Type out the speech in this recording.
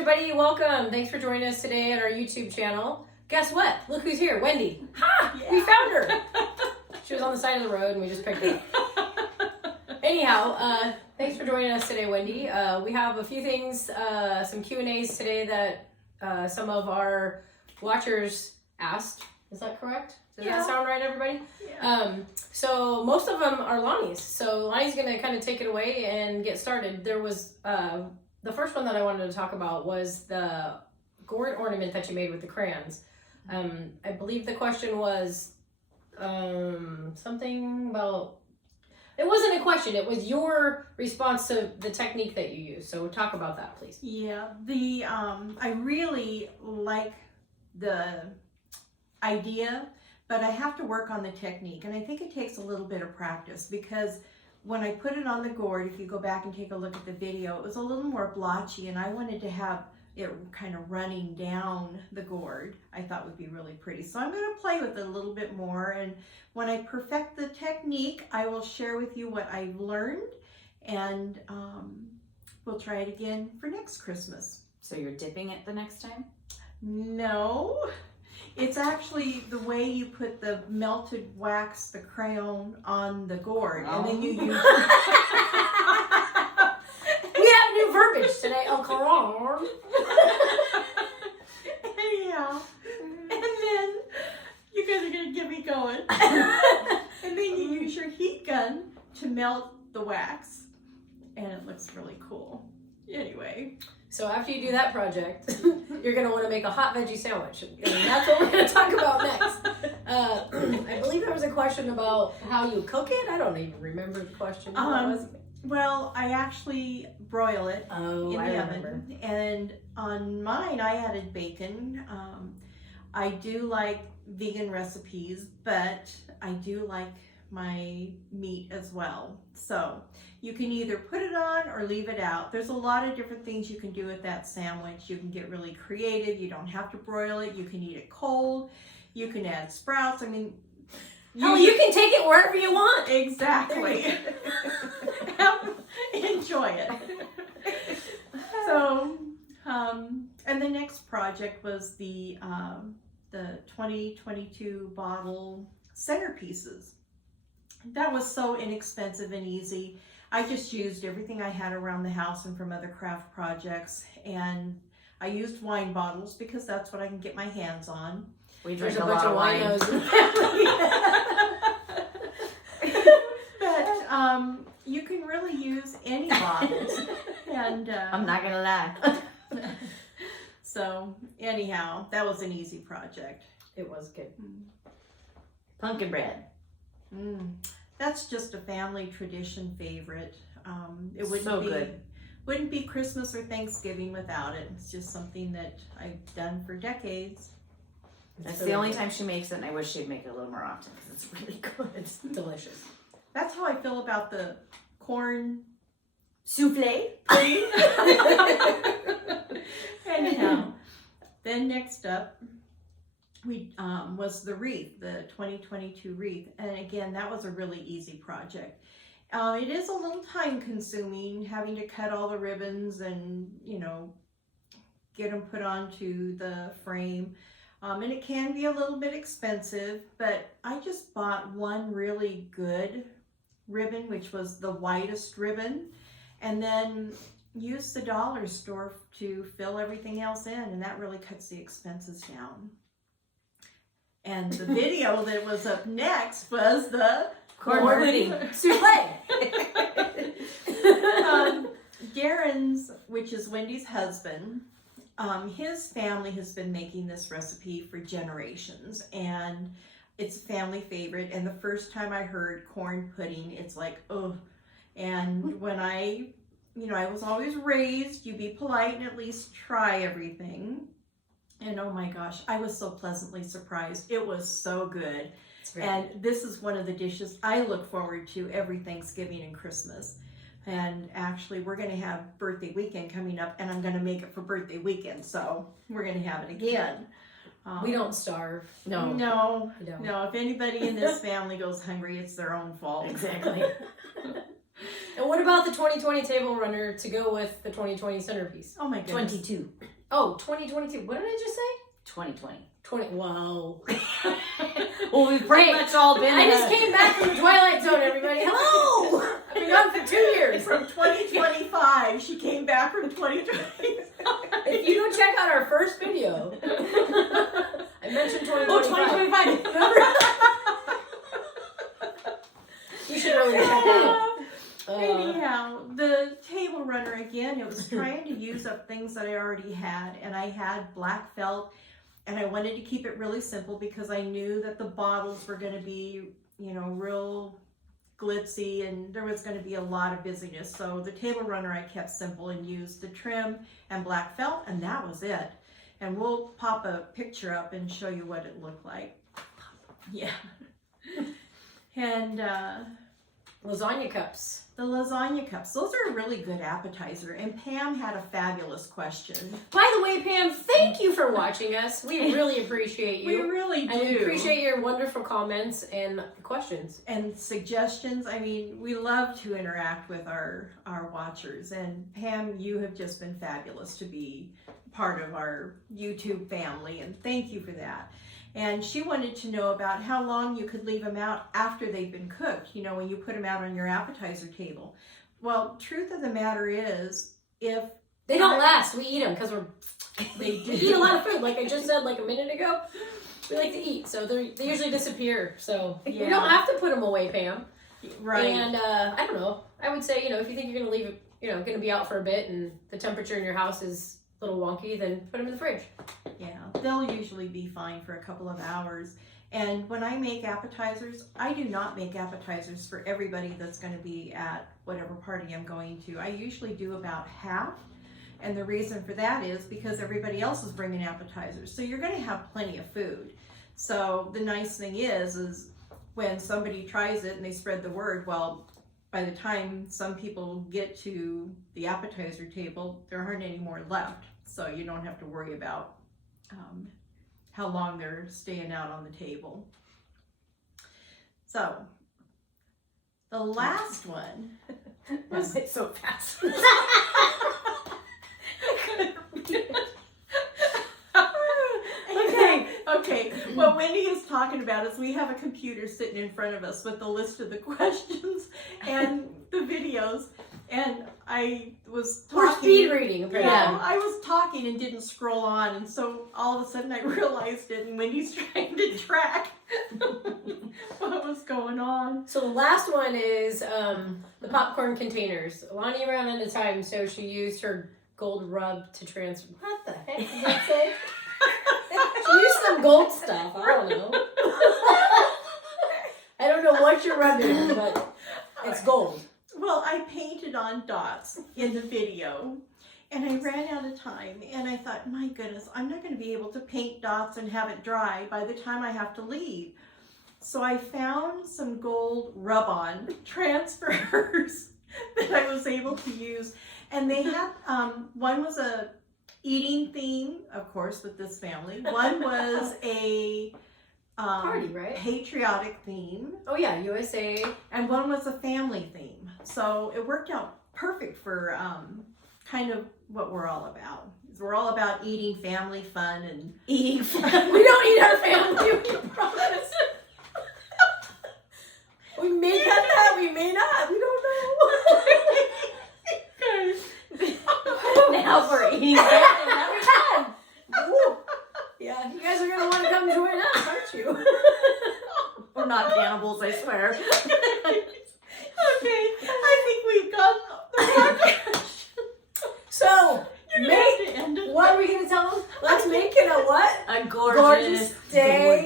everybody, welcome. Thanks for joining us today at our YouTube channel. Guess what? Look who's here, Wendy. Ha! Yeah. We found her. She was on the side of the road and we just picked her up. Anyhow, thanks for joining us today, Wendy. We have a few things, some Q&As today that some of our watchers asked. Is that correct? Does that sound right, everybody? Yeah. So most of them are Lonnie's. So Lonnie's going to kind of take it away and get started. There was, the first one that I wanted to talk about was the gourd ornament that you made with the crayons. I believe the question was something about, it wasn't a question, it was your response to the technique that you used. So talk about that, please. Yeah, I really like the idea, but I have to work on the technique, and I think it takes a little bit of practice, because when I put it on the gourd, if you go back and take a look at the video, it was a little more blotchy, and I wanted to have it kind of running down the gourd. I thought would be really pretty. So I'm going to play with it a little bit more, and when I perfect the technique, I will share with you what I've learned, and we'll try it again for next Christmas. So you're dipping it the next time? No. It's actually the way you put the melted wax, the crayon on the gourd, and then you use We have new verbiage today. Oh, crayon. Anyhow, and then you guys are gonna get me going. And then you use your heat gun to melt the wax, and it looks really cool. Anyway. So after you do that project, you're going to want to make a hot veggie sandwich. And that's what we're going to talk about next. I believe there was a question about how you cook it. I don't even remember the question. Well, I actually broil it in the remember. oven. And on mine, I added bacon. I do like vegan recipes, but I do like my meat as well. So you can either put it on or leave it out. There's a lot of different things you can do with that sandwich. You can get really creative. You don't have to broil it. You can eat it cold. You can add sprouts. I mean, you can take it wherever you want. Exactly. Enjoy it. So, and the next project was the 2022 bottle centerpieces. That was so inexpensive and easy. I just used everything I had around the house and from other craft projects, and I used wine bottles because that's what I can get my hands on. We drink a bunch of wine. But you can really use any bottles. And I'm not gonna lie. So anyhow, that was an easy project. It was good. Pumpkin bread. That's just a family tradition favorite. It wouldn't be Christmas or Thanksgiving without it. It's just something that I've done for decades. That's the only time she makes it, and I wish she'd make it a little more often because it's really good. It's delicious. That's how I feel about the corn Souffle. Anyhow, then next up, we was the wreath, the 2022 wreath, and again, that was a really easy project. It is a little time consuming, having to cut all the ribbons and, get them put onto the frame, and it can be a little bit expensive, but I just bought one really good ribbon, which was the whitest ribbon, and then used the dollar store to fill everything else in, and that really cuts the expenses down. And the video that was up next was the corn pudding souffle. Darren's, which is Wendy's husband, his family has been making this recipe for generations, and it's a family favorite. And the first time I heard corn pudding, it's like, oh. And when I was always raised, you be polite and at least try everything. And oh my gosh, I was so pleasantly surprised. It was so good. And this is one of the dishes I look forward to every Thanksgiving and Christmas. And actually, we're going to have birthday weekend coming up, and I'm going to make it for birthday weekend. So we're going to have it again. We don't starve. No. If anybody in this family goes hungry, it's their own fault. Exactly. And what about the 2020 table runner to go with the 2020 centerpiece? Oh my goodness. 22. Oh, 2022. What did I just say? 2020. 20. Whoa. Well, we've pretty much all been. I just came back from the Twilight Zone, everybody. Hello! I've been gone for 2 years. From 2025, she came back from 2020. If you don't check out our first video, I mentioned 2025. Oh, 2025. You should really check that out. Anyhow, the table runner again, it was trying to use up things that I already had, and I had black felt, and I wanted to keep it really simple because I knew that the bottles were going to be, you know, real glitzy, and there was going to be a lot of busyness. So the table runner I kept simple and used the trim and black felt, and that was it. And we'll pop a picture up and show you what it looked like. Yeah. And Lasagna cups. the lasagna cups, those are a really good appetizer. And Pam had a fabulous question. By the way, Pam, thank you for watching us. We really appreciate We you. really do. And we appreciate your wonderful comments and questions. And suggestions. I mean, we love to interact with our watchers. And Pam, you have just been fabulous to be part of our YouTube family. And thank you for that. And she wanted to know about how long you could leave them out after they've been cooked, you know, when you put them out on your appetizer table. Well, truth of the matter is, if They don't last. We eat them because we do. eat a lot of food. Like I just said like a minute ago, we like to eat. So they usually disappear. So we Yeah. don't have to put them away, Pam. right, And I don't know. I would say, you know, if you think you're going to leave it, you know, going to be out for a bit and the temperature in your house is a little wonky, then put them in the fridge. yeah, they'll usually be fine for a couple of hours. And when I make appetizers, I do not make appetizers for everybody that's going to be at whatever party I'm going to. I usually do about half. And the reason for that is because everybody else is bringing appetizers. So you're going to have plenty of food. So the nice thing is when somebody tries it and they spread the word, well, by the time some people get to the appetizer table, there aren't any more left. So you don't have to worry about how long they're staying out on the table. So the last one was It's so fast. Okay, what Wendy is talking about is we have a computer sitting in front of us with the list of the questions and the videos, and I was talking. We're speed reading. Yeah, Apparently. I was talking and didn't scroll on, and so all of a sudden I realized it, and Wendy's trying to track what was going on. So the last one is the popcorn containers. Lonnie ran out of time, so she used her gold rub to transfer. What the heck did that say? She used some gold stuff. I don't know. I don't know what you're rubbing, but it's gold. Well, I painted on dots in the video, and I ran out of time, and I thought, my goodness, I'm not going to be able to paint dots and have it dry by the time I have to leave. So I found some gold rub-on transfers that I was able to use, and they had, one was a eating theme, of course, with this family. One was a Party, right? patriotic theme, Oh yeah, USA. and one was a family theme. So it worked out perfect for kind of what we're all about. We're all about eating, family, fun, and Eating. We don't eat our family, we promise. We may cut that, we may not. We don't know. Now we're eating. Now we can. Ooh. Yeah, you guys are gonna want to come join us, aren't you? We're not cannibals, I swear. Okay, I think we've got the So, You're gonna have to end it. what are we gonna tell them? Let's make it a what? A gorgeous day